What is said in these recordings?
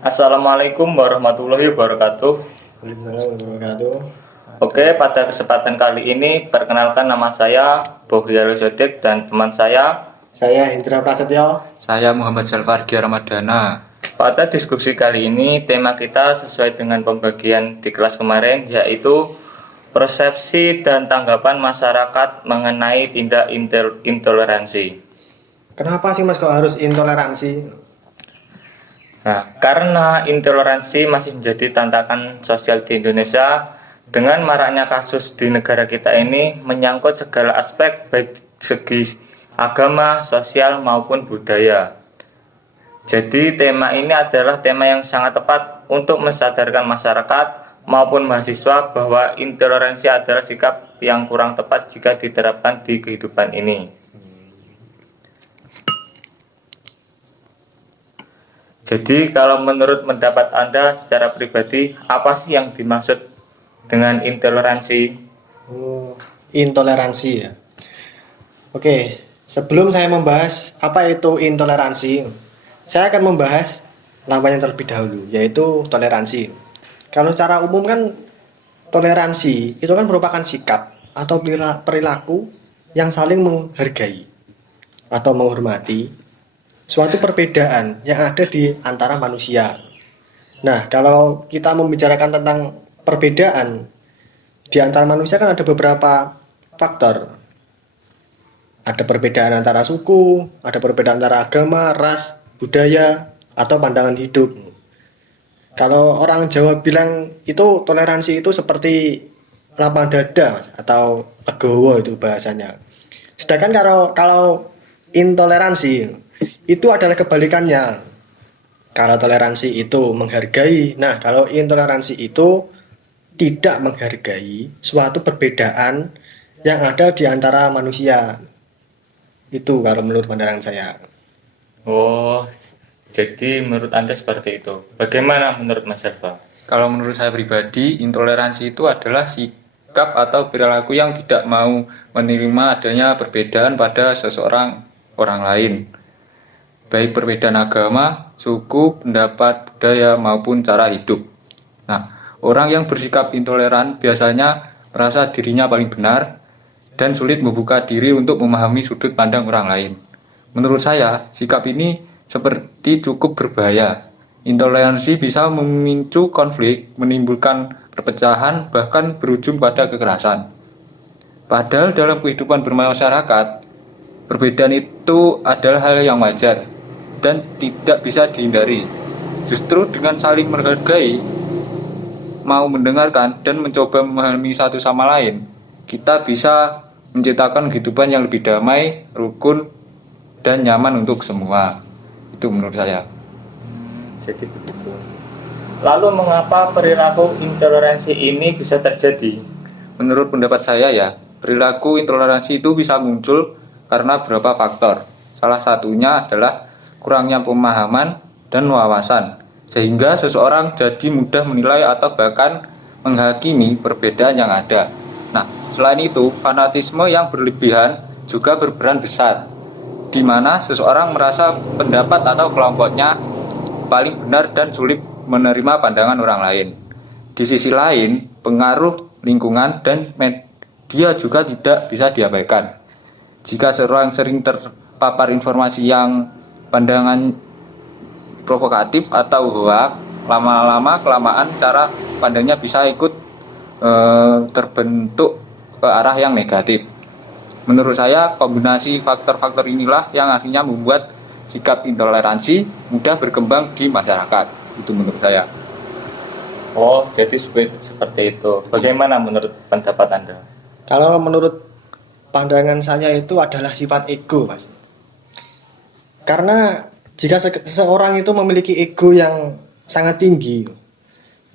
Assalamualaikum warahmatullahi wabarakatuh. Waalaikumsalam warahmatullahi wabarakatuh. Oke, pada kesempatan kali ini perkenalkan nama saya Bohyal Sodik dan teman saya. Saya Hendra Prasetyo. Saya Muhammad Salvardi Ramadana. Pada diskusi kali ini tema kita sesuai dengan pembagian di kelas kemarin, yaitu persepsi dan tanggapan masyarakat mengenai tindak intoleransi. Kenapa sih Mas kok harus intoleransi? Nah, karena intoleransi masih menjadi tantangan sosial di Indonesia, dengan maraknya kasus di negara kita ini menyangkut segala aspek baik segi agama, sosial maupun budaya. Jadi tema ini adalah tema yang sangat tepat untuk mensadarkan masyarakat maupun mahasiswa bahwa intoleransi adalah sikap yang kurang tepat jika diterapkan di kehidupan ini. Jadi kalau menurut pendapat Anda secara pribadi, apa sih yang dimaksud dengan intoleransi? Intoleransi ya. Oke, sebelum saya membahas apa itu intoleransi, saya akan membahas lawannya terlebih dahulu, yaitu toleransi. Kalau secara umum kan toleransi itu kan merupakan sikap atau perilaku yang saling menghargai atau menghormati suatu perbedaan yang ada di antara manusia. Nah, kalau kita membicarakan tentang perbedaan di antara manusia kan ada beberapa faktor. Ada perbedaan antara suku, ada perbedaan antara agama, ras, budaya, atau pandangan hidup. Kalau orang Jawa bilang itu toleransi itu seperti lapang dada Mas, atau legowo itu bahasanya. Sedangkan kalau intoleransi itu adalah kebalikannya. Kalau toleransi itu menghargai, nah kalau intoleransi itu tidak menghargai suatu perbedaan yang ada di antara manusia. Itu kalau menurut pandangan saya. Oh, jadi menurut Anda seperti itu. Bagaimana menurut Mas Elva? Kalau menurut saya pribadi, intoleransi itu adalah sikap atau perilaku yang tidak mau menerima adanya perbedaan pada seseorang orang lain. Baik perbedaan agama, suku, pendapat, budaya, maupun cara hidup. Nah, orang yang bersikap intoleran biasanya merasa dirinya paling benar dan sulit membuka diri untuk memahami sudut pandang orang lain. Menurut saya, sikap ini seperti cukup berbahaya. Intoleransi bisa memicu konflik, menimbulkan perpecahan, bahkan berujung pada kekerasan. Padahal dalam kehidupan bermasyarakat, perbedaan itu adalah hal yang wajar dan tidak bisa dihindari. Justru dengan saling menghargai, mau mendengarkan dan mencoba memahami satu sama lain, kita bisa menciptakan kehidupan yang lebih damai, rukun, dan nyaman untuk semua. Itu menurut saya. Jadi begitu. Lalu mengapa perilaku intoleransi ini bisa terjadi? Menurut pendapat saya ya, perilaku intoleransi itu bisa muncul karena beberapa faktor. Salah satunya adalah kurangnya pemahaman dan wawasan, sehingga seseorang jadi mudah menilai atau bahkan menghakimi perbedaan yang ada. Nah, selain itu, fanatisme yang berlebihan juga berperan besar, di mana seseorang merasa pendapat atau kelompoknya paling benar dan sulit menerima pandangan orang lain. Di sisi lain, pengaruh lingkungan dan media juga tidak bisa diabaikan. Jika seseorang sering terpapar informasi yang pandangan provokatif atau hoak, lama-lama kelamaan cara pandangnya bisa ikut terbentuk ke arah yang negatif. Menurut saya, kombinasi faktor-faktor inilah yang akhirnya membuat sikap intoleransi mudah berkembang di masyarakat. Itu menurut saya. Oh, jadi seperti itu. Bagaimana menurut pendapat Anda? Kalau menurut pandangan saya itu adalah sifat ego, Mas. Karena jika seseorang itu memiliki ego yang sangat tinggi,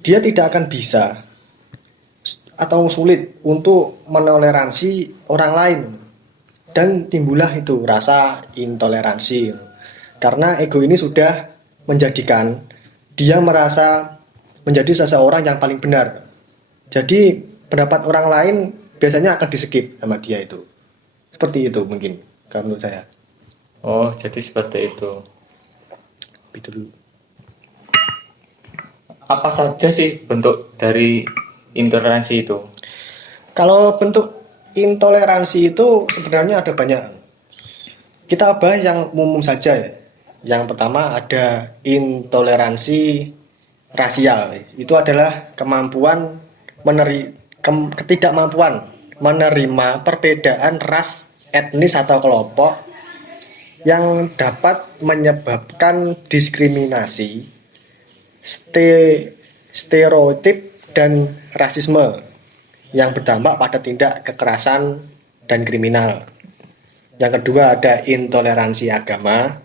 dia tidak akan bisa atau sulit untuk menoleransi orang lain. Dan timbullah itu rasa intoleransi. Karena ego ini sudah menjadikan dia merasa menjadi seseorang yang paling benar. Jadi pendapat orang lain biasanya akan di-skip sama dia itu. Seperti itu mungkin kalau menurut saya. Oh, jadi seperti itu. Itu dulu. apa saja sih bentuk dari intoleransi itu? Kalau bentuk intoleransi itu sebenarnya ada banyak. Kita bahas yang umum saja ya. Yang pertama ada intoleransi rasial. Itu adalah ketidakmampuan menerima perbedaan ras, etnis atau kelompok yang dapat menyebabkan diskriminasi, stereotip dan rasisme yang berdampak pada tindak kekerasan dan kriminal. Yang kedua ada intoleransi agama,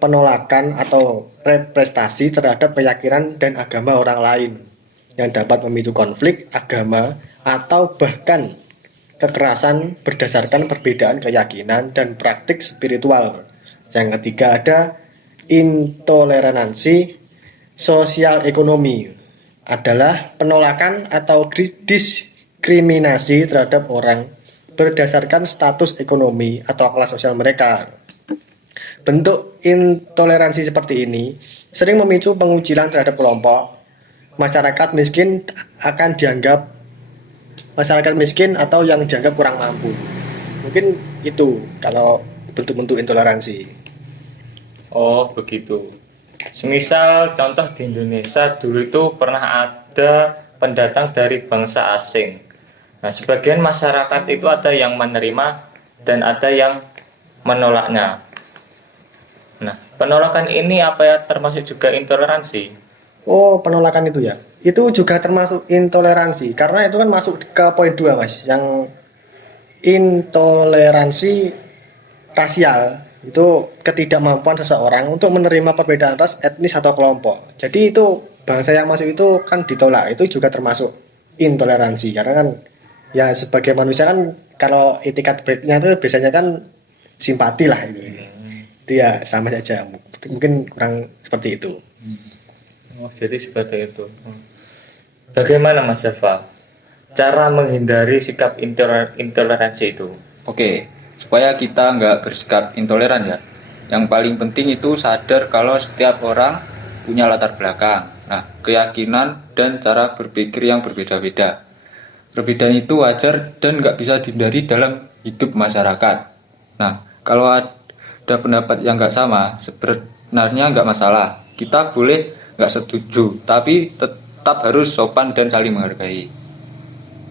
penolakan atau representasi terhadap keyakinan dan agama orang lain yang dapat memicu konflik agama atau bahkan kekerasan berdasarkan perbedaan keyakinan dan praktik spiritual. Yang ketiga ada intoleransi sosial ekonomi, adalah penolakan atau diskriminasi terhadap orang berdasarkan status ekonomi atau kelas sosial mereka. Bentuk intoleransi seperti ini sering memicu pengucilan terhadap kelompok masyarakat miskin masyarakat miskin atau yang dianggap kurang mampu. Mungkin itu kalau bentuk-bentuk intoleransi. Oh, begitu. Semisal contoh di Indonesia dulu itu pernah ada pendatang dari bangsa asing. Nah, sebagian masyarakat itu ada yang menerima dan ada yang menolaknya. Nah, penolakan ini apa ya termasuk juga intoleransi? Oh, penolakan itu ya. Itu juga termasuk intoleransi karena itu kan masuk ke poin 2, Mas, yang intoleransi rasial. Itu ketidakmampuan seseorang untuk menerima perbedaan ras, etnis atau kelompok. Jadi itu bangsa yang masuk itu kan ditolak. Itu juga termasuk intoleransi karena kan ya sebagai manusia kan kalau etikat baiknya itu biasanya kan simpati lah itu. Itu ya sama saja. Mungkin kurang seperti itu. Oh, jadi seperti itu. Bagaimana Mas Safa cara menghindari sikap intoleransi itu? Oke, supaya kita nggak bersikap intoleran ya. Yang paling penting itu sadar kalau setiap orang punya latar belakang, keyakinan dan cara berpikir yang berbeda-beda. Perbedaan itu wajar dan nggak bisa dihindari dalam hidup masyarakat. Nah, kalau ada pendapat yang nggak sama, sebenarnya nggak masalah. Kita boleh nggak setuju, tapi tetap harus sopan dan saling menghargai.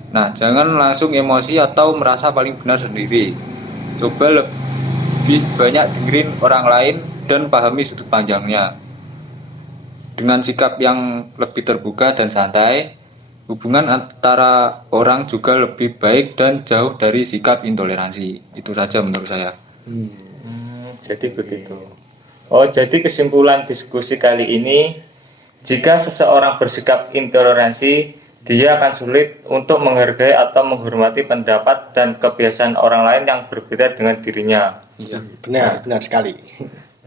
Nah, jangan langsung emosi atau merasa paling benar sendiri. Coba lebih banyak dengerin orang lain dan pahami sudut pandangnya. Dengan sikap yang lebih terbuka dan santai, hubungan antara orang juga lebih baik dan jauh dari sikap intoleransi. Itu saja menurut saya. Jadi begitu. Oh, jadi kesimpulan diskusi kali ini, jika seseorang bersikap intoleransi, dia akan sulit untuk menghargai atau menghormati pendapat dan kebiasaan orang lain yang berbeda dengan dirinya. Iya. Benar sekali.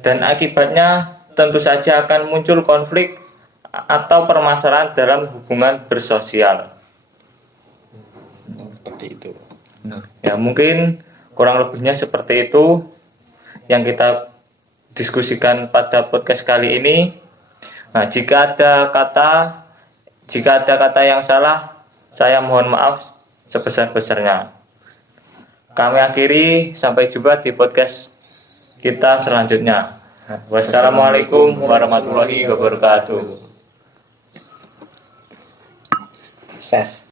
Dan akibatnya tentu saja akan muncul konflik atau permasalahan dalam hubungan bersosial. Seperti itu. Benar. Ya, mungkin kurang lebihnya seperti itu yang kita diskusikan pada podcast kali ini. Nah, jika ada kata yang salah, saya mohon maaf sebesar-besarnya. Kami akhiri, sampai jumpa di podcast kita selanjutnya. Wassalamualaikum warahmatullahi wabarakatuh. Ses.